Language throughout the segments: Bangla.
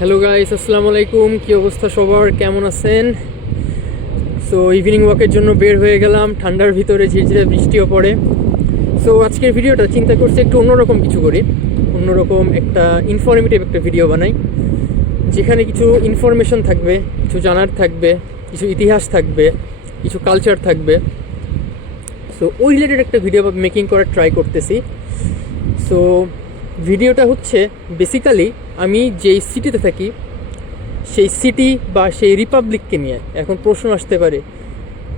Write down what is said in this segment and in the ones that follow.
হ্যালো গাইস, আসসালামু আলাইকুম। কী অবস্থা সবার, কেমন আছেন? সো ইভিনিং ওয়াকের জন্য বের হয়ে গেলাম, ঠান্ডার ভিতরে ঝিরঝিরে বৃষ্টিও পড়ে। সো আজকের ভিডিওটা চিন্তা করছি একটু অন্যরকম কিছু করি, অন্যরকম একটা ইনফরমেটিভ একটা ভিডিও বানাই, যেখানে কিছু ইনফরমেশন থাকবে, কিছু জানার থাকবে, কিছু ইতিহাস থাকবে, কিছু কালচার থাকবে। সো ওই রিলেটেড একটা ভিডিও মেকিং করার ট্রাই করতেছি। সো ভিডিওটা হচ্ছে বেসিক্যালি আমি যেই সিটিতে থাকি সেই সিটি বা সেই রিপাবলিককে নিয়ে। এখন প্রশ্ন আসতে পারে,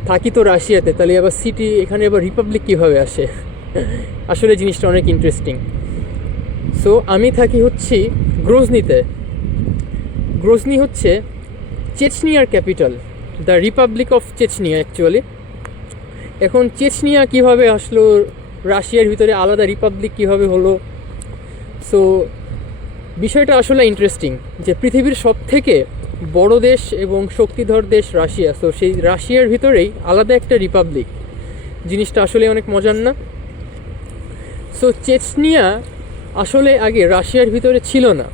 থাকি তো রাশিয়াতে, তাহলে আবার সিটি, এখানে আবার রিপাবলিক কীভাবে আসে? আসলে জিনিসটা অনেক ইন্টারেস্টিং। সো আমি থাকি হচ্ছি গ্রোজনিতে। গ্রোজনি হচ্ছে চেচনিয়ার capital, the republic of Chechnya actually. এখন চেচনিয়া কীভাবে আসলো, রাশিয়ার ভিতরে আলাদা রিপাবলিক কীভাবে হলো? সো বিষয়টা আসলে ইন্টারেস্টিং যে পৃথিবীর সবথেকে বড় দেশ এবং শক্তিধর দেশ রাশিয়া, সো সেই রাশিয়ার ভিতরেই আলাদা একটা রিপাবলিক। জিনিসটা আসলে অনেক মজার না? সো চেচনিয়া আসলে আগে রাশিয়ার ভিতরে ছিল না,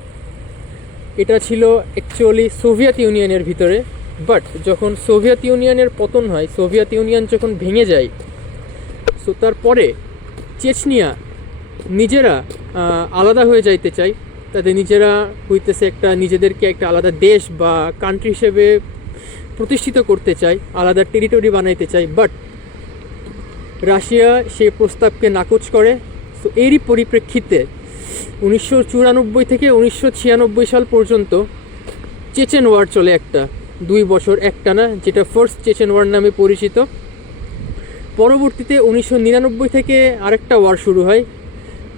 এটা ছিল অ্যাকচুয়ালি সোভিয়েত ইউনিয়নের ভিতরে। বাট যখন সোভিয়েত ইউনিয়নের পতন হয়, সোভিয়েত ইউনিয়ন যখন ভেঙে যায়, সো তারপরে চেচনিয়া নিজেরা আলাদা হয়ে যাইতে চায়, তাদের নিজেরা হইতেছে একটা, নিজেদেরকে একটা আলাদা দেশ বা কান্ট্রি হিসেবে প্রতিষ্ঠিত করতে চায়, আলাদা টেরিটরি বানাইতে চায়। বাট রাশিয়া সেই প্রস্তাবকে নাকচ করে। সো এরই পরিপ্রেক্ষিতে 1994 থেকে 1996 সাল পর্যন্ত চেচেন ওয়ার চলে, একটা 2 বছর একটানা, যেটা ফার্স্ট চেচেন ওয়ার নামে পরিচিত। পরবর্তীতে 1999 থেকে আরেকটা ওয়ার শুরু হয়,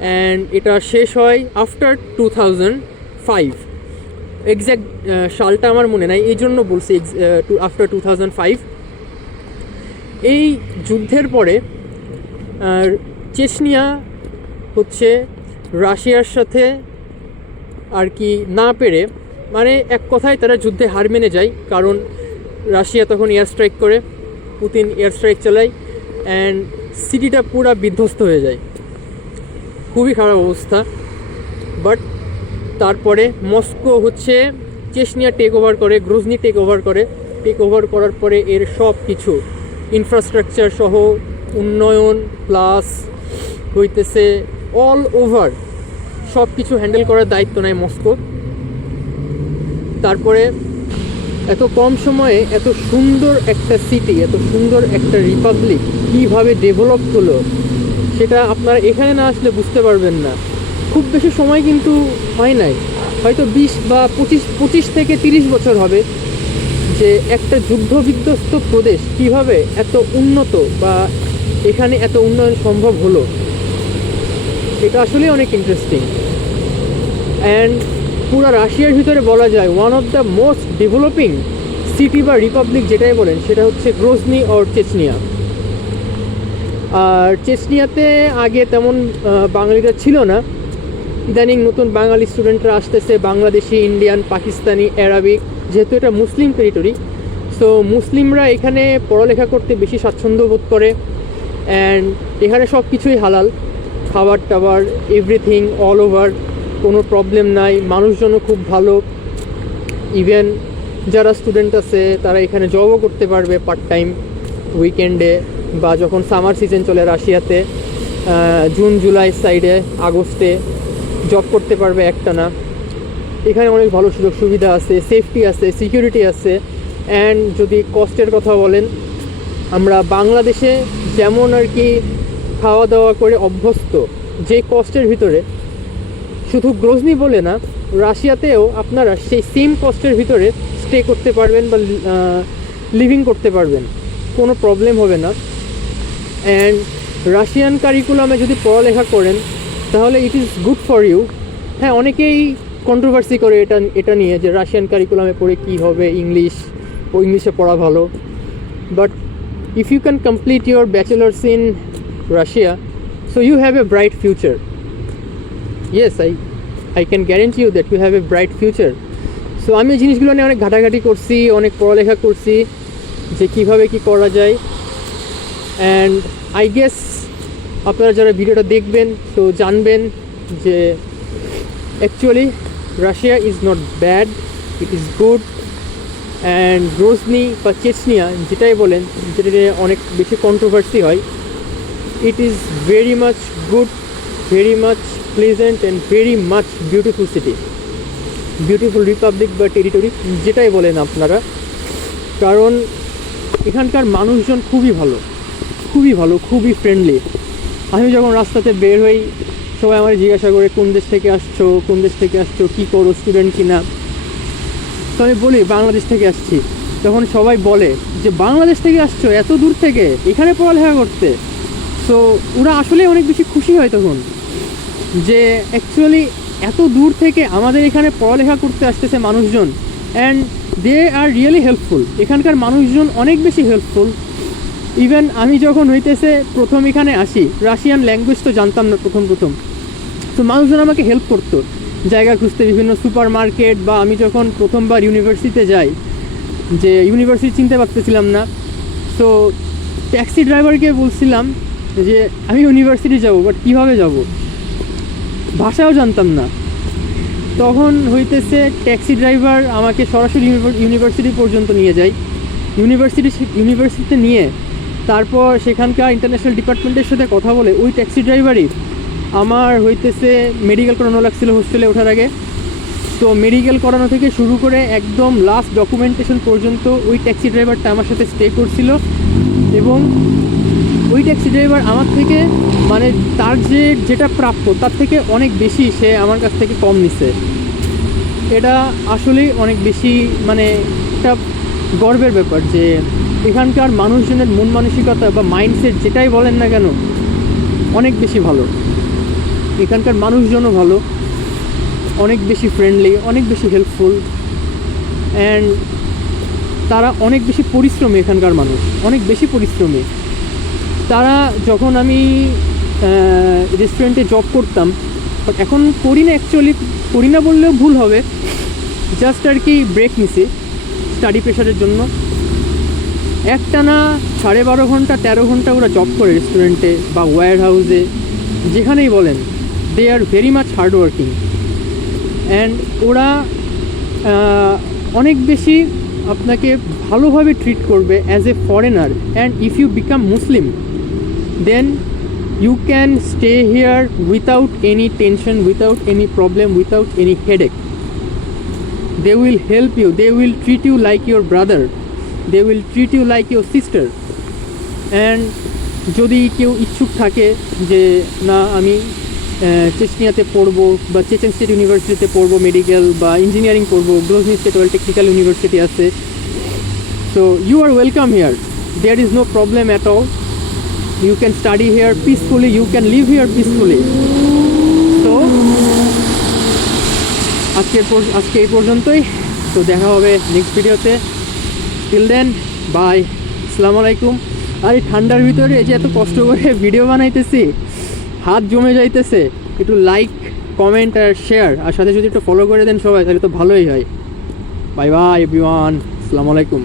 অ্যান্ড এটা শেষ হয় আফটার 2005। এক্স্যাক্ট সালটা আমার মনে নাই, এই জন্য বলছি আফটার 2005। এই যুদ্ধের পরে চেচনিয়া হচ্ছে রাশিয়ার সাথে আর কি না পেরে, মানে এক কথায় তারা যুদ্ধে হার মেনে যায়, কারণ রাশিয়া তখন এয়ার স্ট্রাইক করে, পুতিন এয়ার স্ট্রাইক চালায়, অ্যান্ড সিটিটা পুরা বিধ্বস্ত হয়ে যায়, খুবই খারাপ অবস্থা। বাট তারপরে মস্কো হচ্ছে চেচনিয়া টেক ওভার করে, গ্রোজনি টেক ওভার করে। টেক ওভার করার পরে এর সব কিছু ইনফ্রাস্ট্রাকচার সহ উন্নয়ন প্লাস হইতেছে অল ওভার সব কিছু হ্যান্ডেল করার দায়িত্ব নেয় মস্কো। তারপরে এত কম সময়ে এত সুন্দর একটা সিটি, এত সুন্দর একটা রিপাবলিক কীভাবে ডেভেলপ হলো সেটা আপনারা এখানে না আসলে বুঝতে পারবেন না। খুব বেশি সময় কিন্তু হয় নাই, হয়তো 20 বা 25 থেকে 30 বছর হবে যে একটা যুদ্ধ বিধ্বস্ত প্রদেশ কীভাবে এত উন্নত বা এখানে এত উন্নয়ন সম্ভব হলো। এটা আসলেই অনেক ইন্টারেস্টিং। অ্যান্ড পুরো রাশিয়ার ভিতরে বলা যায় one of the most developing city বা রিপাবলিক যেটাই বলেন, সেটা হচ্ছে গ্রোজনি অর চেচনিয়া। আর চেচনিয়াতে আগে তেমন বাঙালিরা ছিল না, ইদানিং নতুন বাঙালি স্টুডেন্টরা আসতেছে, বাংলাদেশি, ইন্ডিয়ান, পাকিস্তানি, অ্যারাবিক, যেহেতু এটা মুসলিম টেরিটরি। সো মুসলিমরা এখানে পড়ালেখা করতে বেশি স্বাচ্ছন্দ্য বোধ করে, অ্যান্ড এখানে সব কিছুই হালাল, খাবার টাবার এভরিথিং অল ওভার, কোনো প্রবলেম নাই, মানুষজনও খুব ভালো। ইভেন যারা স্টুডেন্ট আছে তারা এখানে জবও করতে পারবে পার্ট টাইম উইকেন্ডে, বা যখন সামার সিজন চলে রাশিয়াতে, জুন জুলাই সাইডে, আগস্টে জব করতে পারবে একটানা। এখানে অনেক ভালো সুযোগ সুবিধা আছে, সেফটি আছে, সিকিউরিটি আছে। অ্যান্ড যদি কস্টের কথা বলেন, আমরা বাংলাদেশে যেমন আর কি খাওয়া দাওয়া করে অভ্যস্ত যে কস্টের ভিতরে, শুধু গ্রোজনি বলে না, রাশিয়াতেও আপনারা সেই সেম কস্টের ভিতরে স্টে করতে পারবেন বা লিভিং করতে পারবেন, কোনো প্রবলেম হবে না। অ্যান্ড রাশিয়ান কারিকুলামে যদি পড়ালেখা করেন তাহলে it is good for you. হ্যাঁ, অনেকেই কন্ট্রোভার্সি করে এটা নিয়ে যে রাশিয়ান কারিকুলামে পড়ে কী হবে, ইংলিশে পড়া ভালো। But if you can complete your bachelors in Russia, so you have a bright future. Yes, I can guarantee you that you have a bright future. So আমি জিনিসগুলো নিয়ে অনেক ঘাটাঘাটি করছি, অনেক পড়ালেখা করছি যে কীভাবে কী করা যায়। অ্যান্ড আই গেস আপনারা যারা ভিডিওটা দেখবেন তো জানবেন যে actually Russia is not bad, it is good. And Grozny বা চেচনিয়া যেটাই বলেন, যেটা নিয়ে অনেক বেশি কন্ট্রোভার্সি হয়, it is very much good, very much pleasant and very much beautiful city, beautiful Republic বা টেরিটরি যেটাই বলেন আপনারা। কারণ এখানকার মানুষজন খুবই ভালো, খুবই ভালো, খুবই ফ্রেন্ডলি। আমি যখন রাস্তাতে বের হই, সবাই আমার জিজ্ঞাসা করে কোন দেশ থেকে আসছো, কোন দেশ থেকে আসছো, কী করো, স্টুডেন্ট কিনা। তো আমি বলি বাংলাদেশ থেকে আসছি। তখন সবাই বলে যে বাংলাদেশ থেকে আসছো, এত দূর থেকে এখানে পড়ালেখা করতে। সো ওরা আসলে অনেক বেশি খুশি হয় তখন, যে অ্যাকচুয়ালি এত দূর থেকে আমাদের এখানে পড়ালেখা করতে আসতেছে মানুষজন। And they are really helpful. এখানকার মানুষজন অনেক বেশি হেল্পফুল। ইভেন আমি যখন হইতেছে প্রথম এখানে আসি, রাশিয়ান ল্যাঙ্গুয়েজ তো জানতাম না প্রথম। তো মানুষজন আমাকে হেল্প করতো জায়গা খুঁজতে, বিভিন্ন সুপার মার্কেট। বা আমি যখন প্রথমবার ইউনিভার্সিটিতে যাই, যে ইউনিভার্সিটি চিনতে পারতেছিলাম না, তো ট্যাক্সি ড্রাইভারকে বলছিলাম যে আমি ইউনিভার্সিটি যাব, বাট কীভাবে যাব, ভাষাও জানতাম না। তখন হইতেছে ট্যাক্সি ড্রাইভার আমাকে সরাসরি ইউনিভার্সিটি পর্যন্ত নিয়ে যায়। ইউনিভার্সিটিতে নিয়ে তারপর সেখানকার ইন্টারন্যাশনাল ডিপার্টমেন্টের সাথে কথা বলে ওই ট্যাক্সি ড্রাইভারই আমার হইতেছে মেডিকেল করানো লাগছিল হোস্টেলে ওঠার আগে। তো মেডিকেল করানো থেকে শুরু করে একদম লাস্ট ডকুমেন্টেশন পর্যন্ত ওই ট্যাক্সি ড্রাইভারটা আমার সাথে স্টে করছিল। এবং ওই ট্যাক্সি ড্রাইভার আমার থেকে মানে তার যেটা প্রাপ্য তার থেকে অনেক বেশি সে আমার কাছ থেকে কম নিছে। এটা আসলেই অনেক বেশি মানে একটা গর্বের ব্যাপার যে এখানকার মানুষজনের মন মানসিকতা বা মাইন্ডসেট যেটাই বলেন না কেন অনেক বেশি ভালো। এখানকার মানুষজনও ভালো, অনেক বেশি ফ্রেন্ডলি, অনেক বেশি হেল্পফুল। অ্যান্ড তারা অনেক বেশি পরিশ্রমী। এখানকার মানুষ অনেক বেশি পরিশ্রমী। তারা যখন আমি রেস্টুরেন্টে জব করতাম, বাট এখন করি না, অ্যাকচুয়ালি করি না বললেও ভুল হবে, জাস্ট আর কি ব্রেক নিছি স্টাডি প্রেশারের জন্য। একটানা 12.5 ঘন্টা 13 ঘন্টা ওরা জব করে রেস্টুরেন্টে বা ওয়্যার হাউসে, যেখানেই বলেন। They are very much hard working. And ওরা অনেক বেশি আপনাকে ভালোভাবে ট্রিট করবে as a foreigner. And if you become Muslim, then you can stay here without any tension, without any problem, without any headache. They will help you, they will treat you like your brother, they will treat you like your sister. And যদি কেউ ইচ্ছুক থাকে যে না আমি চেচনিয়াতে পড়বো বা চেচেন স্টেট ইউনিভার্সিটিতে পড়বো, মেডিকেল বা ইঞ্জিনিয়ারিং পড়বো, গ্রোজনি স্টেট টেকনিক্যাল ইউনিভার্সিটি আছে, so you are welcome here, there is no problem at all. You can study here peacefully, you can live here peacefully. তো আজকে এই পর্যন্তই। তো দেখা হবে নেক্সট ভিডিওতে। টিল দেন বাই, আসসালামু আলাইকুম। আর এই ঠান্ডার ভিতরে এই যে এত কষ্ট করে ভিডিও বানাইতেছি, হাত জমে যাইতেছে। একটু লাইক, কমেন্ট আর শেয়ার, আর সাথে যদি একটু ফলো করে দেন সবাই, তাহলে তো ভালোই হয়। বাই বাই এভরিওয়ান, আসসালামু আলাইকুম।